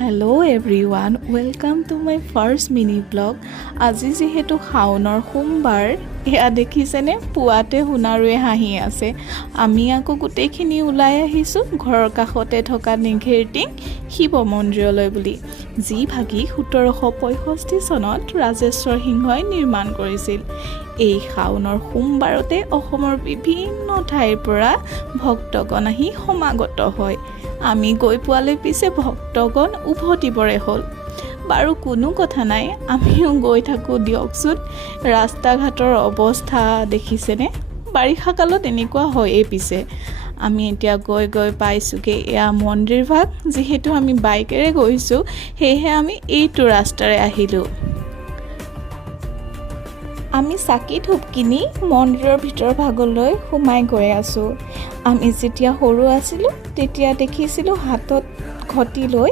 Hello' everyone, welcome to my first mini blog. আজি যিহেতু শাওনৰ সোমবাৰ, এয়া দেখিছেনে পুৱাতে সোণাৰুৱে হাঁহি আছে। আমি আকৌ গোটেইখিনি ওলাই আহিছোঁ ঘৰৰ কাষতে থকা নিঘেৰটিং শিৱ মন্দিৰলৈ বুলি, যি ভাগি 1765 চনত ৰাজেশ্বৰ সিংহই নিৰ্মাণ কৰিছিল। এই শাওনৰ সোমবাৰতে অসমৰ বিভিন্ন ঠাইৰ পৰা ভক্তগণ আহি সমাগত হয়। আমি গৈ পোৱালৈ পিছে ভক্তগণ উভতিবৰে হ'ল। বাৰু কোনো কথা নাই, আমিও গৈ থাকোঁ দিয়কচোন। ৰাস্তা ঘাটৰ অৱস্থা দেখিছেনে? বাৰিষা কালত এনেকুৱা হয়েই। পিছে আমি এতিয়া গৈ পাইছোঁগৈ এয়া মন্দিৰ ভাগ। যিহেতু আমি বাইকেৰে গৈছোঁ, সেয়েহে আমি এইটো ৰাস্তাৰে আহিলোঁ। আমি চাকি ধূপ কিনি মন্দিৰৰ ভিতৰ ভাগলৈ সোমাই গৈ আছোঁ। আমি যেতিয়া সৰু আছিলোঁ তেতিয়া দেখিছিলোঁ হাতত ঘটি লৈ